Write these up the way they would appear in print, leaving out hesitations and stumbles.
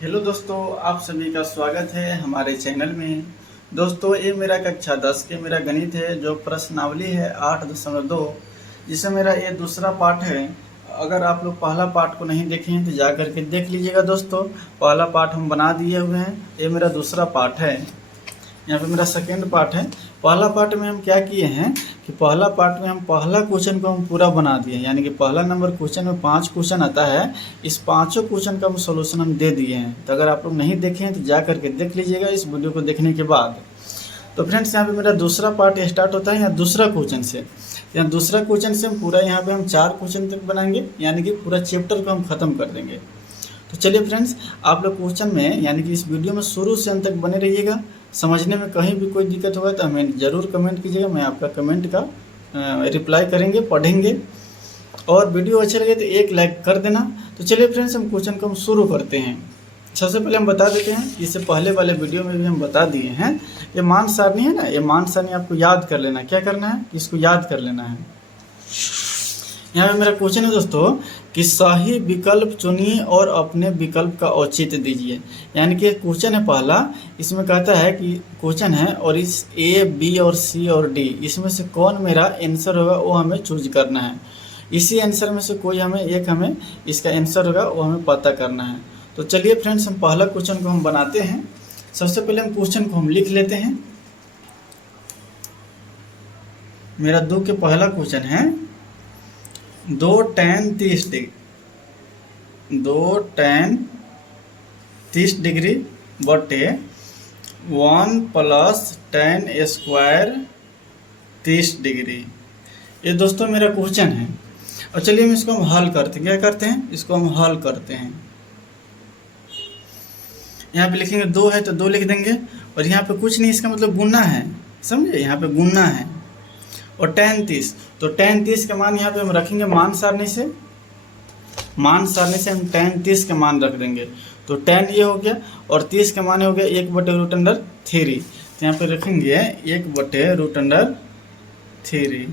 Hello दोस्तों, आप सभी का स्वागत है हमारे चैनल में। दोस्तों, ये मेरा कक्षा 10 के मेरा गणित है जो प्रश्नावली है 8.2, जिसमें मेरा ये दूसरा पार्ट है। अगर आप लोग पहला पार्ट को नहीं देखे हैं तो जा करके देख लीजिएगा दोस्तों। पहला पार्ट हम बना दिए हुए हैं, ये मेरा दूसरा पार्ट है। यहाँ पे मेरा सेकेंड पार्ट है। पहला पार्ट में हम क्या किए हैं कि पहला पार्ट में हम पहला क्वेश्चन को हम पूरा बना दिए, यानी कि पहला नंबर क्वेश्चन में 5 क्वेश्चन आता है। इस पांचों क्वेश्चन का हम सोल्यूशन हम दे दिए हैं। तो अगर आप लोग नहीं देखे हैं तो जा करके देख लीजिएगा इस वीडियो को देखने के बाद। तो फ्रेंड्स, यहाँ पे मेरा दूसरा पार्ट स्टार्ट होता है यहाँ दूसरा क्वेश्चन से। यहाँ दूसरा क्वेश्चन से हम पूरा यहाँ पे हम 4 क्वेश्चन तक बनाएंगे, यानी कि पूरा चैप्टर को हम खत्म कर देंगे। तो चलिए फ्रेंड्स, आप लोग क्वेश्चन में यानी कि इस वीडियो में शुरू से अंत तक बने रहिएगा। समझने में कहीं भी कोई दिक्कत होगा तो हमें ज़रूर कमेंट कीजिएगा, मैं आपका कमेंट का रिप्लाई करेंगे, पढ़ेंगे। और वीडियो अच्छे लगे तो एक लाइक कर देना। तो चलिए फ्रेंड्स, हम क्वेश्चन को हम शुरू करते हैं। सबसे पहले हम बता देते हैं, इससे पहले वाले वीडियो में भी हम बता दिए हैं, ये मान सारणी है ना, ये मान सारणी आपको याद कर लेना। क्या करना है, इसको याद कर लेना है। यहाँ पे मेरा क्वेश्चन है दोस्तों कि सही विकल्प चुनिए और अपने विकल्प का औचित्य दीजिए। यानी कि क्वेश्चन है पहला, इसमें कहता है कि क्वेश्चन है और इस ए, बी और सी और डी इसमें से कौन मेरा आंसर होगा वो हमें चूज करना है। इसी आंसर में से कोई हमें इसका आंसर होगा वो हमें पता करना है। तो चलिए फ्रेंड्स, हम पहला क्वेश्चन को हम बनाते हैं। सबसे पहले हम क्वेश्चन को हम लिख लेते हैं। मेरा 2 के पहला क्वेश्चन है 2 tan 30 डिग्री बटे 1 + tan स्क्वायर 30 डिग्री। ये दोस्तों मेरा क्वेश्चन है। और चलिए हम इसको हम हल करते हैं। क्या करते हैं, इसको हम हल करते हैं। यहाँ पे लिखेंगे 2 है तो 2 लिख देंगे, और यहाँ पे कुछ नहीं, इसका मतलब गुना है, समझे, यहाँ पे गुना है। और tan 30, तो tan 30 का मान यहाँ पे हम रखेंगे मान सारणी से हम tan 30 का मान रख देंगे। तो tan ये हो गया और 30 का मान हो गया 1/√3। तो यहाँ पे रखेंगे 1/√3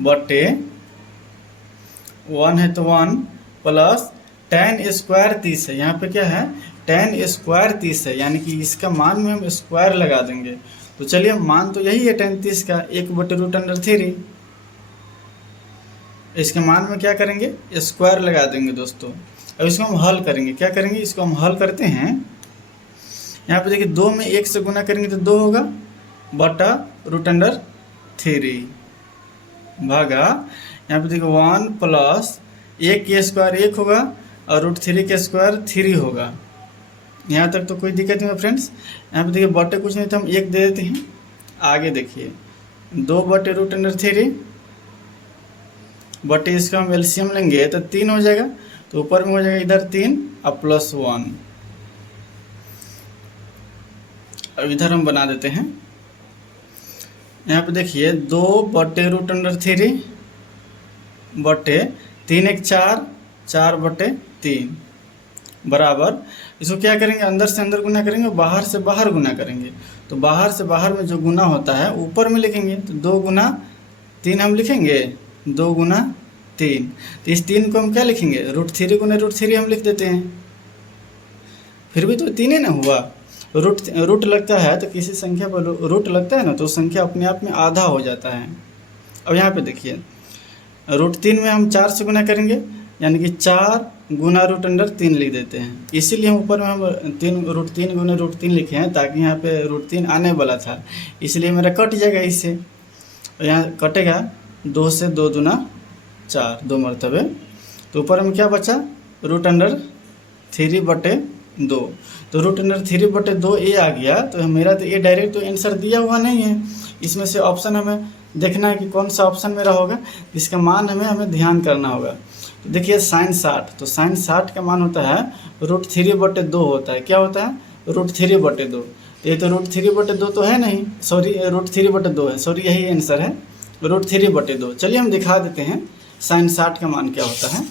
बटे 1 है तो 1 प्लस tan स्क्वायर 30 है। यहाँ पे क्या है, tan स्क्वायर 30 है, यानी कि इसका मान में हम स्क्वायर लगा देंगे। तो चलिए, मान तो यही है tan 30 का 1/√3। इसके मान में क्या करेंगे, स्क्वायर लगा देंगे दोस्तों। अब इसको हम हल करेंगे। क्या करेंगे, इसको हम हल करते हैं। यहाँ पे देखिए 2 में 1 से गुना करेंगे तो 2 होगा बटा √3 भागा, यहाँ पे देखिए 1 प्लस 1 के स्क्वायर 1 होगा और √3 के स्क्वायर 3 होगा। यहाँ तक तो कोई दिक्कत नहीं है फ्रेंड्स। यहाँ पे देखिए बटे कुछ नहीं तो हम 1 दे देते हैं। आगे देखिए 2/√3 बटे इसका हम एलसीएम लेंगे तो 3 हो जाएगा। तो ऊपर में हो जाएगा इधर 3 और +1। अब इधर हम बना देते हैं। यहाँ पे देखिए 2/√3 बटे 3 1 4 4/3 बराबर, इसको क्या करेंगे, अंदर से अंदर गुना करेंगे और बाहर से बाहर गुना करेंगे। तो बाहर से बाहर में जो गुना होता है ऊपर में लिखेंगे। तो 2 गुना 3 हम लिखेंगे, 2 गुना 3। तो इस 3 को हम क्या लिखेंगे, √3 गुना √3 हम लिख देते हैं। फिर भी तो 3 ही ना हुआ। रूट लगता है तो किसी संख्या पर रूट लगता है ना, तो संख्या अपने आप में आधा हो जाता है। अब यहाँ पे देखिए √3 में हम 4 से गुना करेंगे, यानी कि 4 गुना √3 लिख देते हैं। इसीलिए हम ऊपर में हम √3 गुना √3 लिखे हैं, ताकि यहाँ पे √3 आने वाला था, इसलिए मेरा कट जाएगा इससे। यहाँ कटेगा 2 से 2 दूना 4, 2 मरतबे। तो ऊपर में क्या बचा, √3/2। तो √3/2 ये आ गया। तो मेरा तो ये डायरेक्ट तो आंसर दिया हुआ नहीं है। इसमें से ऑप्शन हमें देखना है कि कौन सा ऑप्शन मेरा होगा, इसका मान हमें ध्यान करना होगा। तो देखिए sin 60, तो sin 60 का मान होता है √3/2 होता है। क्या होता है, √3/2। ये तो √3/2 तो है नहीं, सॉरी √3/2 है, सॉरी यही आंसर है √3/2। चलिए हम दिखा देते हैं sin 60 का मान क्या होता है।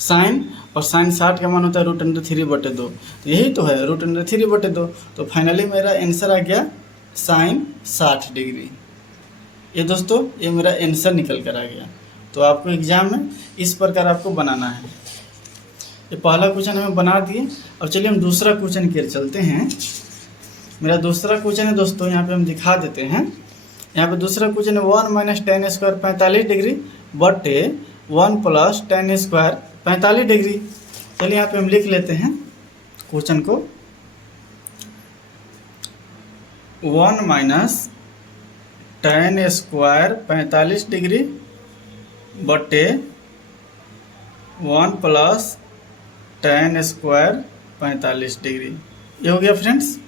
sin और sin 60 का मान होता है √3/2। तो यही तो है √3/2। तो फाइनली मेरा आंसर आ गया sin 60 डिग्री। ये दोस्तों ये मेरा आंसर निकल कर आ गया। तो आपको एग्जाम में इस प्रकार आपको बनाना है। ये पहला क्वेश्चन हमें बना दिए। अब चलिए हम दूसरा क्वेश्चन की ओर चलते हैं। मेरा दूसरा क्वेश्चन है दोस्तों, यहाँ पे हम दिखा देते हैं। यहाँ पे दूसरा क्वेश्चन है 1 माइनस टेन स्क्वायर 45 डिग्री बटे 1 प्लस टेन स्क्वायर 45 डिग्री। चलिए यहाँ पे हम लिख लेते हैं क्वेश्चन को। 1 माइनस टेन स्क्वायर 45 डिग्री बटे 1 प्लस टेन स्क्वायर 45 डिग्री। ये हो गया फ्रेंड्स।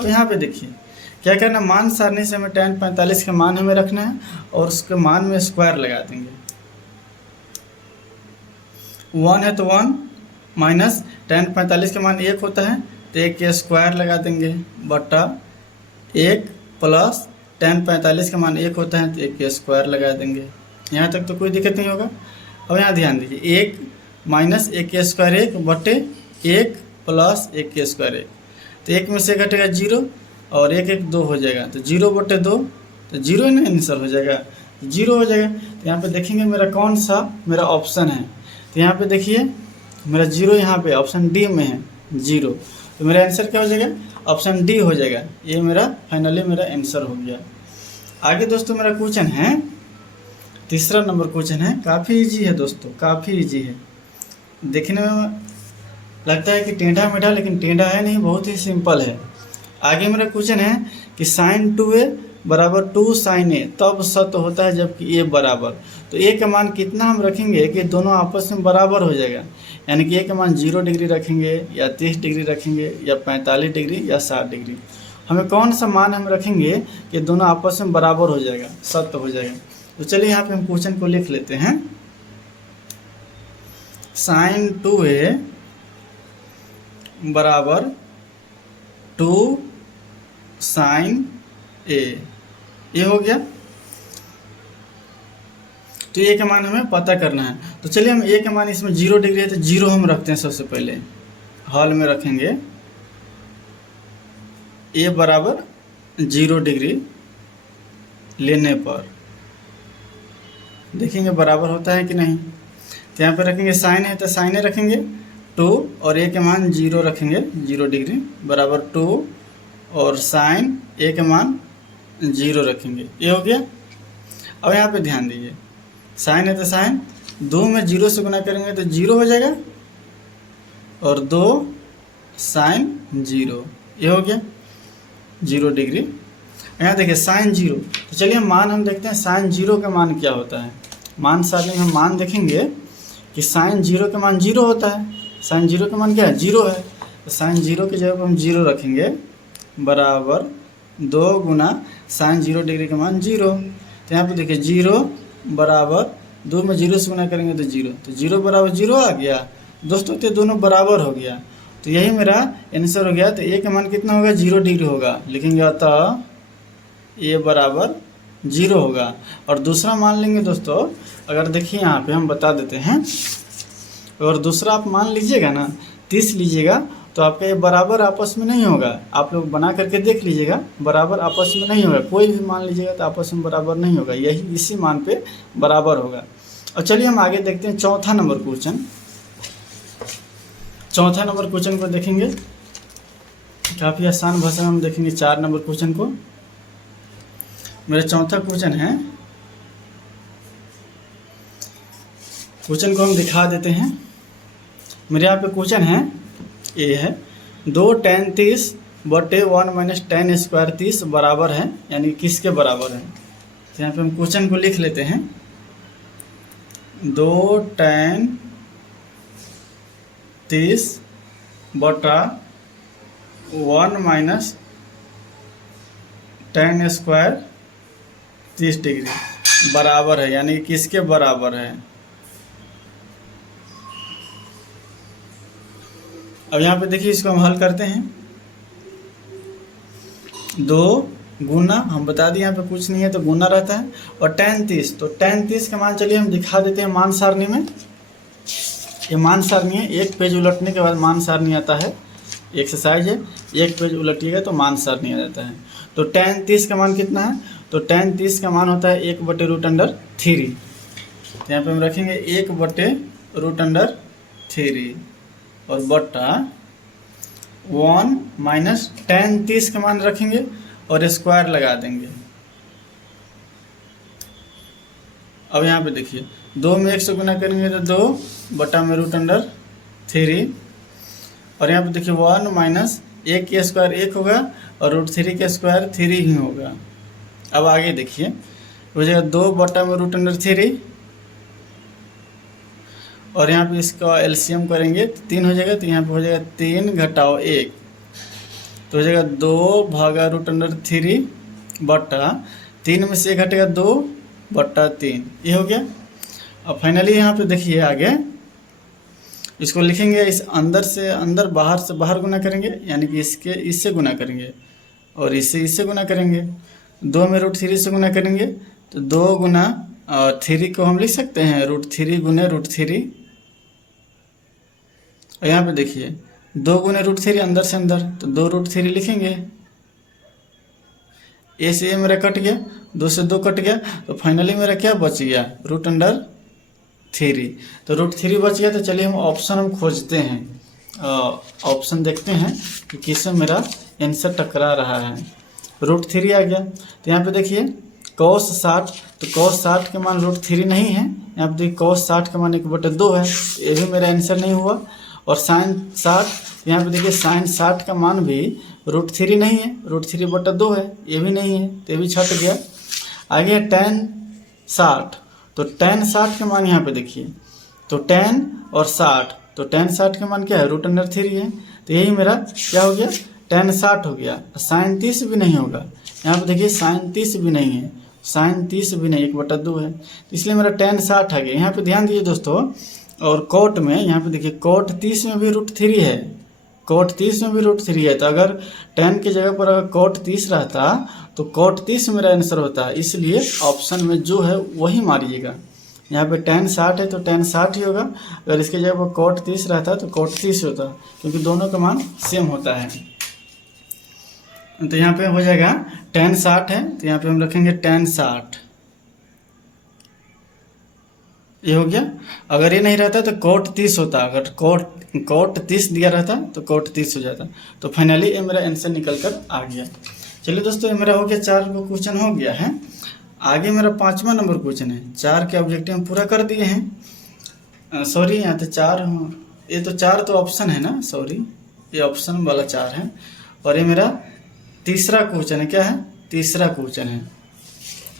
अब यहाँ पे देखिए क्या करना, मान सारणी से हमें tan 45 के मान हमें रखना है और उसके मान में स्क्वायर लगा देंगे। 1 है तो 1 माइनस tan 45 के मान 1 होता है तो 1 के स्क्वायर लगा देंगे बटा 1 प्लस tan 45 का मान 1 होता है तो 1 के स्क्वायर लगा देंगे। यहाँ तक तो कोई दिक्कत नहीं होगा। अब यहाँ ध्यान दीजिए 1 माइनस 1 के स्क्वायर 1 बटे 1 प्लस 1 के स्क्वायर 1, तो 1 में से घटेगा 0 और 1 1 2 हो जाएगा, तो 0 बटे 2 तो 0 ना आंसर हो जाएगा, 0 हो जाएगा। तो यहाँ पे देखेंगे मेरा कौन सा मेरा ऑप्शन है, तो यहाँ पे देखिए मेरा 0 यहाँ पे ऑप्शन डी में है 0, तो मेरा आंसर क्या हो जाएगा, ऑप्शन डी हो जाएगा। ये मेरा फाइनली मेरा आंसर हो गया। आगे दोस्तों मेरा क्वेश्चन है, तीसरा नंबर क्वेश्चन है। काफ़ी इजी है दोस्तों, काफ़ी इजी है। देखने में लगता है कि टेढ़ा मेढ़ा, लेकिन टेढ़ा है नहीं, बहुत ही सिंपल है। आगे मेरा क्वेश्चन है कि sin 2a बराबर 2 sin a तब सत्य होता है जबकि a बराबर। तो a का मान कितना हम रखेंगे कि दोनों आपस में बराबर हो जाएगा, यानी कि a का मान 0 डिग्री रखेंगे या 30 डिग्री रखेंगे या 45 डिग्री या 60 डिग्री। हमें कौन सा मान हम रखेंगे कि दोनों आपस में बराबर हो जाएगा, सत्य हो जाएगा। तो चलिए यहाँ पे हम क्वेश्चन को लिख लेते हैं। sin 2a बराबर 2 sin a, ये हो गया। तो a का मान हमें पता करना है। तो चलिए हम a का मान इसमें 0 डिग्री है तो 0 हम रखते हैं। सबसे पहले हॉल में रखेंगे a बराबर 0 डिग्री लेने पर देखेंगे बराबर होता है कि नहीं। तो यहाँ पे रखेंगे साइन है तो साइन रखेंगे 2 और a के मान 0 रखेंगे 0 डिग्री बराबर 2 और साइन a के मान 0 रखेंगे। ये हो गया। अब यहाँ पे ध्यान दीजिए, साइन है तो साइन 2 में 0 से गुना करेंगे तो 0 हो जाएगा और 2 साइन 0, ये हो गया 0 डिग्री। यहाँ देखिए साइन 0, तो चलिए मान हम देखते हैं साइन 0 का मान क्या होता है। मान सारणी में हम मान देखेंगे कि साइन 0 का मान 0 होता है। साइन 0 का मान क्या है, 0 है। तो साइन 0 की जगह पर हम 0 रखेंगे बराबर 2 गुना साइन 0 डिग्री का मान 0। तो यहाँ पे देखिए 0 बराबर 2 में 0 से गुना करेंगे तो 0, तो 0 बराबर 0 आ गया दोस्तों। तो दोनों बराबर हो गया, तो यही मेरा आंसर हो गया। तो a का मान कितना होगा, 0 डिग्री होगा। लिखेंगे अतः a बराबर 0 होगा। और दूसरा मान लेंगे दोस्तों, अगर देखिए यहाँ पे हम बता देते हैं, और दूसरा आप मान लीजिएगा ना 30 लीजिएगा तो आपका ये बराबर आपस में नहीं होगा। आप लोग बना करके देख लीजिएगा, बराबर आपस में नहीं होगा। कोई भी मान लीजिएगा तो आपस में बराबर नहीं होगा, यही इसी मान पे बराबर होगा। और चलिए हम आगे देखते हैं चौथा नंबर क्वेश्चन। चौथा नंबर क्वेश्चन को देखेंगे, काफ़ी आसान भाषा में हम देखेंगे 4 नंबर क्वेश्चन को। मेरा चौथा क्वेश्चन है, क्वेश्चन को हम दिखा देते हैं। मेरे यहाँ पे क्वेश्चन है, ये है 2 tan 30 बटे 1 माइनस टेन स्क्वायर 30 बराबर है, यानी किसके बराबर है। तो यहाँ पे हम क्वेश्चन को लिख लेते हैं। 2 tan 30 बटा 1 माइनस टेन स्क्वायर 30 डिग्री बराबर है, यानी किसके बराबर है। अब यहाँ पे देखिए इसको हम हल करते हैं। 2 गुना, हम बता दिए यहाँ पे कुछ नहीं है तो गुना रहता है, और tan 30, तो tan 30 का मान चलिए हम दिखा देते हैं मान सारणी में। ये मान सारणी है, एक पेज उलटने के बाद मान सारणी आता है, एक्सरसाइज है, एक पेज उलटिएगा तो मान सारणी आ जाता है। तो tan 30 का मान कितना है, तो tan 30 का मान होता है 1/√3। तो यहाँ पे हम रखेंगे 1/√3। और बटा 1 माइनस tan 30 का मान रखेंगे और स्क्वायर लगा देंगे। अब यहाँ पे देखिए 2 में 1 से गुना करेंगे तो 2 बटा में √3, और यहाँ पे देखिए 1 माइनस 1 के स्क्वायर 1 होगा और √3 के स्क्वायर 3 ही होगा। अब आगे देखिए हो जाएगा 2 बटा में √3, और यहाँ पे इसका एलसीएम करेंगे तो 3 हो जाएगा, तो यहाँ पे हो जाएगा 3 घटाओ 1, तो हो जाएगा 2 भागा √3 बटा 3 में से 1 घटेगा 2 बटा 3, ये हो गया। अब फाइनली यहाँ पे देखिए आगे इसको लिखेंगे, इस अंदर से अंदर बाहर से बाहर गुना करेंगे, यानी कि इससे गुना करेंगे और इससे गुना करेंगे। 2 में √3 से गुना करेंगे तो 2 गुना 3 को हम लिख सकते हैं √3 गुने √3, और यहाँ पे देखिए 2 गुने √3 अंदर से अंदर तो 2 √3 लिखेंगे। ए से ए मेरा कट गया, 2 से 2 कट गया, तो फाइनली मेरा क्या बच गया √3, तो √3 बच गया। तो चलिए हम ऑप्शन खोजते हैं, ऑप्शन देखते हैं कि किससे मेरा आंसर टकरा रहा है। √3 आ गया, तो यहाँ पे देखिए cos 60, तो cos 60 का मान √3 नहीं है, यहाँ पे देखिए cos 60 का मान 1/2 है, ये भी मेरा आंसर नहीं हुआ। और sin 60, यहाँ पे देखिए sin 60 का मान भी √3 नहीं है, √3/2 है, ये भी नहीं है, तो ये भी छट गया। आगे tan 60, तो tan 60 का मान यहाँ पे देखिए, तो tan और 60, तो tan 60 का मान क्या है √3 है, तो यही मेरा क्या हो गया tan 60 हो गया। sin 30 भी नहीं होगा, यहाँ पे देखिए sin 30 भी नहीं है, sin 30 भी नहीं, 1/2 है, तो इसलिए मेरा tan 60 आ गया। यहाँ पे ध्यान दीजिए दोस्तों, और cot में यहाँ पे देखिए cot 30 में भी √3 है, cot 30 में भी √3 है, तो अगर tan की जगह पर अगर cot 30 रहता तो cot 30 मेरा आंसर होता है, इसलिए ऑप्शन में जो है वही मारिएगा। यहाँ पे tan 60 है तो tan 60 ही होगा, अगर इसके जगह पर cot 30 रहता तो cot 30 होता, क्योंकि दोनों का मान सेम होता है। तो यहाँ पे हो जाएगा tan 60 है, तो यहाँ पे हम रखेंगे tan 60, ये हो गया। अगर ये नहीं रहता तो cot 30 होता, अगर cot 30 दिया रहता तो cot 30 हो जाता। तो फाइनली ये मेरा आंसर निकल कर आ गया। चलिए दोस्तों, ये मेरा हो गया, 4 क्वेश्चन हो गया है। आगे मेरा 5वां नंबर क्वेश्चन है। 4 के ऑब्जेक्टिव हम पूरा कर दिए हैं। सॉरी, यहाँ तो 4, ये तो 4 तो ऑप्शन है ना, सॉरी ये ऑप्शन वाला 4 है। और ये मेरा तीसरा क्वेश्चन है, क्या है तीसरा क्वेश्चन है।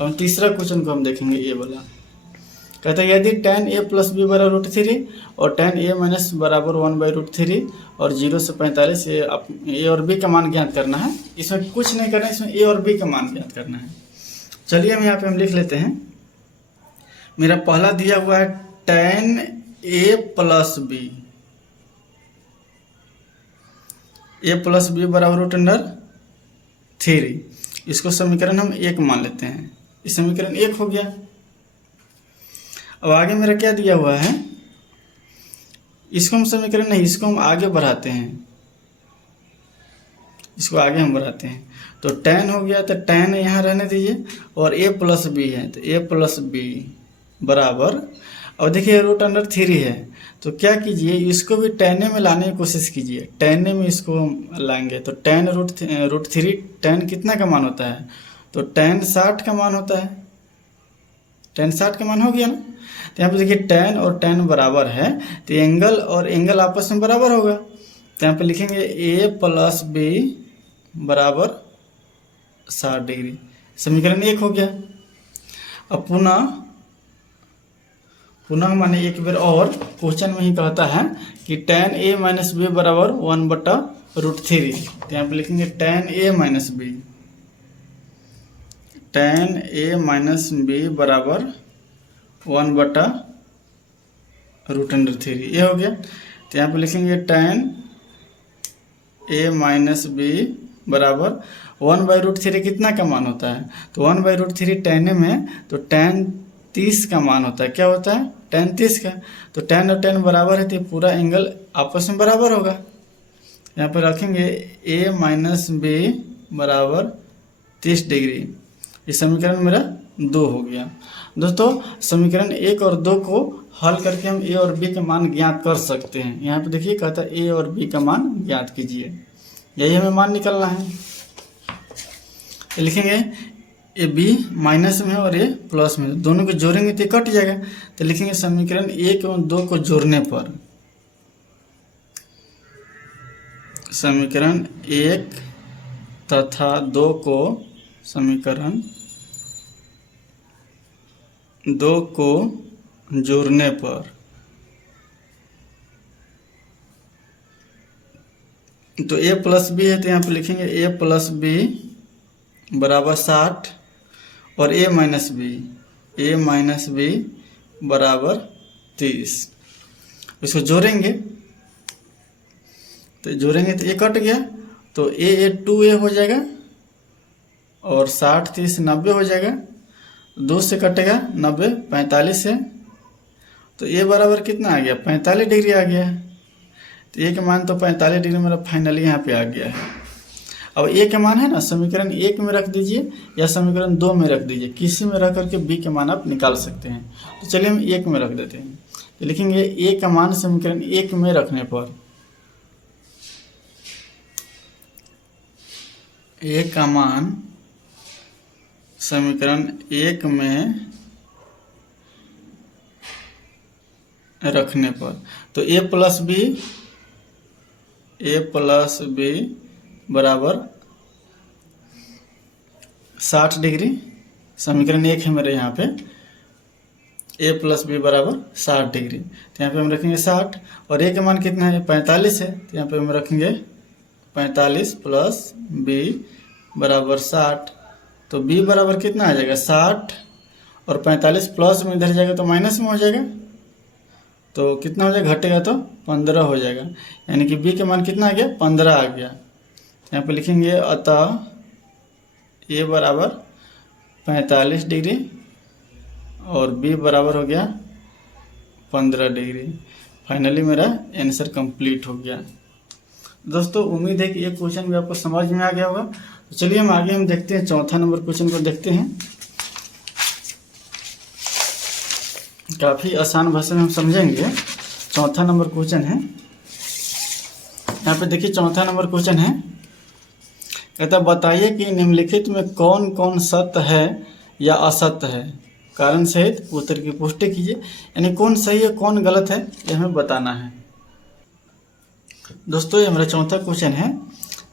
और तीसरा क्वेश्चन को हम देखेंगे, ये वाला कहता है यदि tan a + b = √3 और tan a - बराबर 1/√3 और 0 से 45 a और b का मान ज्ञात करना है। इसमें कुछ नहीं करना है, इसमें a और b का मान ज्ञात करना है। चलिए हम यहाँ पे हम लिख लेते हैं। मेरा पहला दिया हुआ है tan a + b, a + b = √3, इसको समीकरण हम 1 मान लेते हैं, इस समीकरण 1 हो गया। अब आगे मेरा क्या दिया हुआ है, इसको हम समीकरण नहीं, इसको हम आगे बढ़ाते हैं, इसको आगे हम बढ़ाते हैं। तो tan हो गया, तो tan यहाँ रहने दीजिए, और a + b है तो a + b बराबर, और देखिए √3 है, तो क्या कीजिए इसको भी tan में लाने की कोशिश कीजिए। tan में इसको लाएंगे तो tan √3, tan कितना का मान होता है, तो tan 60 का मान होता है, tan 60 का मान हो गया ना। तो यहाँ पे देखिए tan और tan बराबर है, तो एंगल और एंगल आपस में बराबर होगा, तो यहाँ पे लिखेंगे a + b बराबर 60 डिग्री, समीकरण 1 हो गया। अब पुनः माने एक बार और क्वेश्चन में ही कहता है कि tan a - b बराबर 1/√3, तो यहाँ पे लिखेंगे tan a - b बराबर 1/√3, ये हो गया। तो यहाँ पे लिखेंगे tan a - b बराबर 1/√3 कितना का मान होता है, तो 1/√3 tan में, तो tan 30 का मान होता है, क्या होता है tan 30 का, तो tan और tan बराबर है, तो पूरा एंगल आपस में बराबर होगा। यहाँ पर रखेंगे a - b बराबर 30 डिग्री, ये समीकरण मेरा 2 हो गया। दोस्तों समीकरण 1 और 2 को हल करके हम ए और बी का मान ज्ञात कर सकते हैं। यहाँ पे देखिए कहता है ए और बी का मान ज्ञात कीजिए, यही हमें मान निकलना है। तो लिखेंगे ए बी माइनस में है और ए प्लस में, दोनों को जोड़ेंगे तो कट जाएगा। तो लिखेंगे समीकरण 1 एवं 2 को जोड़ने पर, समीकरण 1 तथा 2 को, समीकरण 2 को जोड़ने पर, तो ए प्लस बी है तो यहाँ पे लिखेंगे ए प्लस बी बराबर 60 और ए माइनस बी बराबर 30। इसको जोड़ेंगे तो ये कट गया, तो ए 2a हो जाएगा और 60 30 90 हो जाएगा। 2 से कटेगा 90 45 है, तो ए बराबर कितना आ गया 45 डिग्री आ गया। तो ए का मान तो 45 डिग्री मेरा फाइनली यहाँ पे आ गया है। अब ए का मान है ना समीकरण 1 में रख दीजिए या समीकरण 2 में रख दीजिए, किसी में रख करके बी के मान आप निकाल सकते हैं। तो चलिए हम 1 में रख देते हैं। तो लिखेंगे ए का मान समीकरण 1 में रखने पर, ए का मान समीकरण 1 में रखने पर, तो ए प्लस बी बराबर 60 डिग्री, समीकरण 1 है मेरे यहाँ पे, ए प्लस बी बराबर 60 डिग्री। तो यहाँ पे हम रखेंगे 60 और ए का मान कितना है 45 है, तो यहाँ पे हम रखेंगे 45 प्लस बी बराबर 60। तो बी बराबर कितना आ जाएगा 60 और 45 प्लस में इधर जाएगा तो माइनस में हो जाएगा, तो कितना हो जाएगा घटेगा तो 15 हो जाएगा, यानी कि बी का मान कितना आ गया 15 आ गया। यहाँ पे लिखेंगे अतः ए बराबर 45 डिग्री और बी बराबर हो गया 15 डिग्री। फाइनली मेरा आंसर कंप्लीट हो गया। दोस्तों उम्मीद है कि ये क्वेश्चन भी आपको समझ में आ गया होगा। तो चलिए हम देखते हैं चौथा नंबर क्वेश्चन को देखते हैं। काफ़ी आसान भाषा में हम समझेंगे। चौथा नंबर क्वेश्चन है, यहाँ पे देखिए चौथा नंबर क्वेश्चन है, कहता बताइए कि निम्नलिखित में कौन कौन सत्य है या असत्य है, कारण सहित उत्तर की पुष्टि कीजिए। यानी कौन सही है कौन गलत है ये हमें बताना है। दोस्तों ये हमारा चौथा क्वेश्चन है,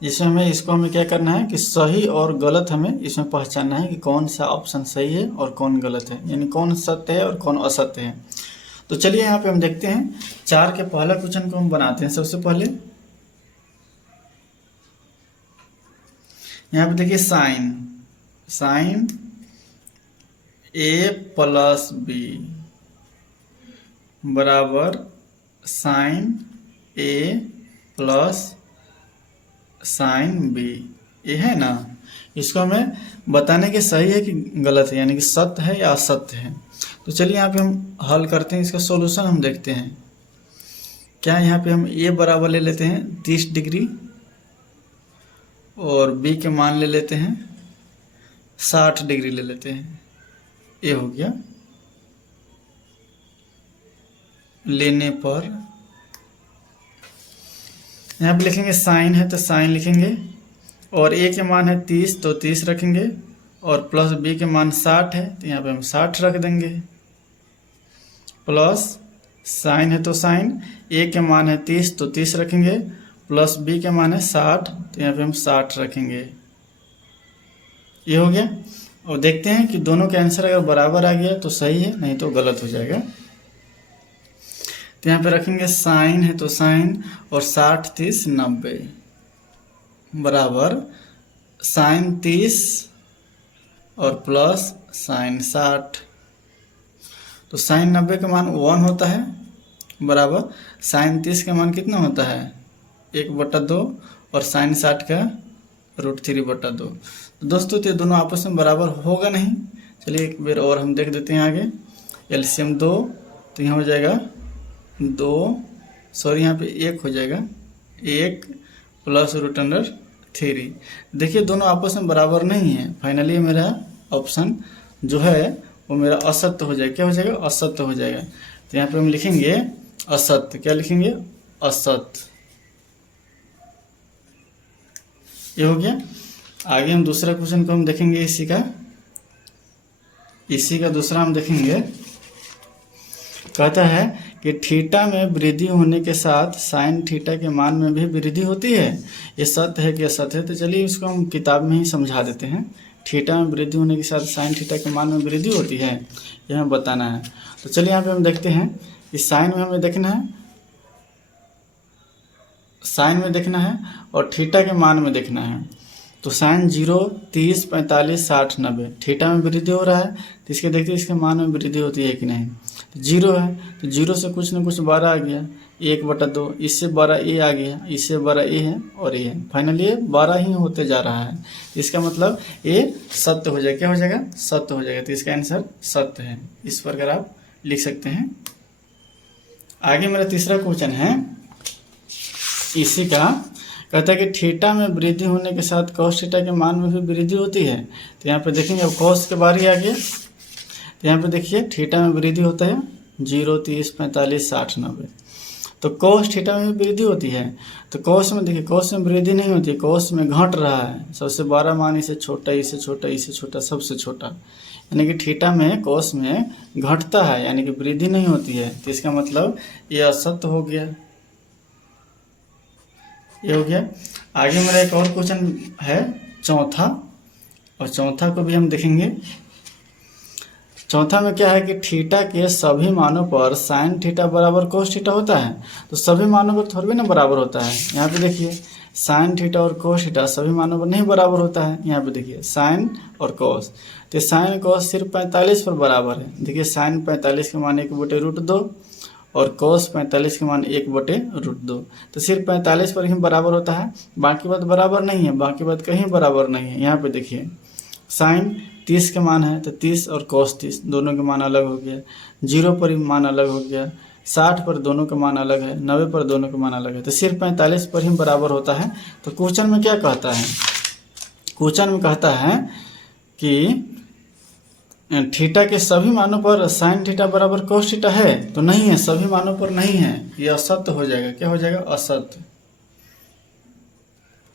जिसमें हमें क्या करना है कि सही और गलत हमें इसमें पहचानना है कि कौन सा ऑप्शन सही है और कौन गलत है, यानी कौन सत्य है और कौन असत्य है। तो चलिए यहाँ पे हम देखते हैं 4 के पहला क्वेश्चन को हम बनाते हैं। सबसे पहले यहाँ पे देखिए साइन ए प्लस बी बराबर साइन ए प्लस साइन बी, ये है ना। इसको हमें बताने के सही है कि गलत है, यानी कि सत्य है या असत्य है। तो चलिए यहाँ पे हम हल करते हैं, इसका सॉल्यूशन हम देखते हैं। क्या यहाँ पे हम ए बराबर ले लेते हैं 30 डिग्री और बी के मान ले लेते हैं 60 डिग्री ले लेते हैं, ये हो गया। लेने पर यहाँ पे लिखेंगे साइन है तो साइन लिखेंगे और ए के मान है 30 तो 30 रखेंगे और प्लस बी के मान 60 है तो यहाँ पे हम 60 रख देंगे, प्लस साइन है तो साइन ए के मान है 30 तो 30 रखेंगे प्लस बी के मान है 60 तो यहाँ पे हम 60 रखेंगे, ये हो गया। और देखते हैं कि दोनों के आंसर अगर बराबर आ गया तो सही है, नहीं तो गलत हो जाएगा। तो यहाँ पे रखेंगे साइन है तो साइन और 60 30 90 बराबर साइन 30 और प्लस साइन 60। तो साइन 90 का मान 1 होता है बराबर साइन 30 का मान कितना होता है 1/2 और साइन 60 का √3/2। तो दोस्तों ये दोनों आपस में बराबर होगा नहीं। चलिए एक बार और हम देख देते हैं आगे। एलसीएम 2 तो यहाँ हो जाएगा 2 सॉरी यहाँ पे 1 हो जाएगा 1 प्लस √3। देखिए दोनों आपस में बराबर नहीं है। फाइनली मेरा ऑप्शन जो है वो मेरा असत्य हो जाएगा। क्या हो जाएगा असत्य हो जाएगा। तो यहाँ पे हम लिखेंगे असत्य। क्या लिखेंगे? असत्य। ये हो गया। आगे हम दूसरा क्वेश्चन को हम देखेंगे इसी का दूसरा हम देखेंगे। कहता है कि थीटा में वृद्धि होने के साथ साइन थीटा के मान में भी वृद्धि होती है। ये सत्य है कि असत्य है? तो चलिए इसको हम किताब में ही समझा देते हैं। थीटा में वृद्धि होने के साथ साइन थीटा के मान में वृद्धि होती है, यह हमें बताना है। तो चलिए यहाँ पे हम देखते हैं कि साइन में हमें देखना है, साइन में देखना है और थीटा के मान में देखना है। तो साइन 0, 30, 45, 60, 90 थीटा में वृद्धि हो रहा है, तो इसके देखते हैं इसके मान में वृद्धि होती है कि नहीं। तो 0 है, तो 0 से कुछ न कुछ 12 आ गया, 1/2, इससे 12 ए आ गया, इससे 12 ए है और ए है, फाइनली ये 12 ही होते जा रहा है। इसका मतलब ये सत्य हो जाएगा। क्या हो जाएगा? सत्य हो जाएगा। तो इसका आंसर सत्य है। इस प्रकार आप लिख सकते हैं। आगे मेरा तीसरा क्वेश्चन है इसी का। कहता है कि थीटा में वृद्धि होने के साथ कॉस थीटा के मान में भी वृद्धि होती है। तो यहाँ पे देखेंगे, अब कॉस के बारे आ गया। तो यहाँ पे देखिए थीटा में वृद्धि होता है 0, 30, 45, 60, 90। तो कॉस थीटा में भी वृद्धि होती है। तो कॉस में देखिए, कॉस में वृद्धि नहीं होती है, कॉस में घट रहा है। सबसे 12 मान इससे छोटा, इससे छोटा, इससे छोटा, सबसे छोटा, यानी कि थीटा में कॉस में घटता है, यानी कि वृद्धि नहीं होती है। तो इसका मतलब ये असत्य हो गया। ये हो गया। आगे मेरा एक और क्वेश्चन है चौथा, और चौथा को भी हम देखेंगे। चौथा में क्या है कि थीटा के सभी मानों पर साइन थीटा बराबर कोस थीटा होता है। तो सभी मानों पर थोड़ी ना बराबर होता है। यहाँ पे देखिए साइन थीटा और कोस थीटा सभी मानों पर नहीं बराबर होता है। यहाँ पे देखिए साइन और कोस, तो साइन कोस सिर्फ 45 पर बराबर है। देखिए साइन 45 के मान 1/√2 और कोस 45 के मान 1/√2। तो सिर्फ 45 पर ही बराबर होता है, बाकी बात बराबर नहीं है, बाकी बात कहीं बराबर नहीं है। यहाँ पे देखिए साइन 30 के मान है, तो 30 और कोस 30 दोनों के मान अलग हो गया। 0 पर ही मान अलग हो गया, 60 पर दोनों के मान अलग है, 90 पर दोनों के मान अलग है। तो सिर्फ 45 पर ही बराबर होता है। तो क्वेश्चन में क्या कहता है? क्वेश्चन में कहता है कि थीटा के सभी मानों पर साइन थीटा बराबर कोस थीटा है। तो नहीं है, सभी मानों पर नहीं है, ये असत्य हो जाएगा। क्या हो जाएगा? असत्य।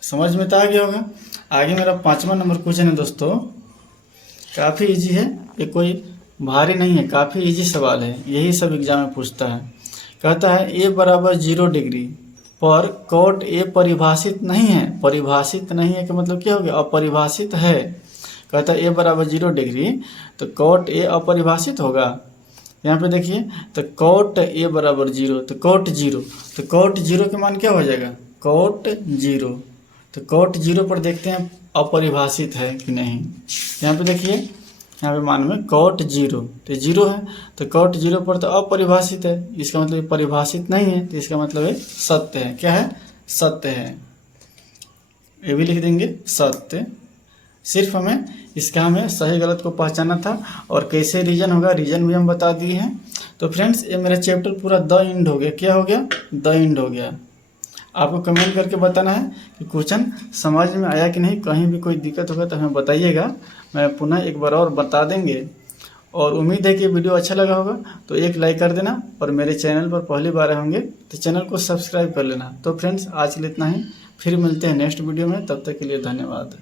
समझ में तो आ गया होगा। आगे मेरा 5वां नंबर क्वेश्चन है दोस्तों, काफ़ी इजी है, ये कोई भारी नहीं है, काफ़ी इजी सवाल है, यही सब एग्जाम में पूछता है। कहता है a बराबर 0 डिग्री पर कॉट a परिभाषित नहीं है। परिभाषित नहीं है कि मतलब क्या हो गया? अपरिभाषित है। कहता है a बराबर 0 डिग्री, तो कॉट a अपरिभाषित होगा। यहाँ पे देखिए, तो कॉट a बराबर 0, तो कॉट 0, तो कॉट 0 के मान क्या हो जाएगा? कॉट 0। तो कॉट 0 पर देखते हैं अपरिभाषित है कि नहीं। यहाँ पे देखिए, यहाँ पे मान में कॉट 0, तो 0 है, तो कॉट 0 पर तो अपरिभाषित है, इसका मतलब परिभाषित नहीं है। तो इसका मतलब है सत्य है। क्या है? सत्य है। ये भी लिख देंगे सत्य। सिर्फ हमें सही गलत को पहचानना था, और कैसे रीजन होगा, रीजन भी हम बता दिए हैं। तो फ्रेंड्स, ये मेरा चैप्टर पूरा द एंड हो गया। क्या हो गया? द एंड हो गया। आपको कमेंट करके बताना है कि क्वेश्चन समझ में आया कि नहीं। कहीं भी कोई दिक्कत होगा तो हमें बताइएगा, मैं पुनः एक बार और बता देंगे। और उम्मीद है कि वीडियो अच्छा लगा होगा, तो एक लाइक कर देना, और मेरे चैनल पर पहली बार आए होंगे तो चैनल को सब्सक्राइब कर लेना। तो फ्रेंड्स, आज के लिए इतना ही, फिर मिलते हैं नेक्स्ट वीडियो में, तब तक के लिए धन्यवाद।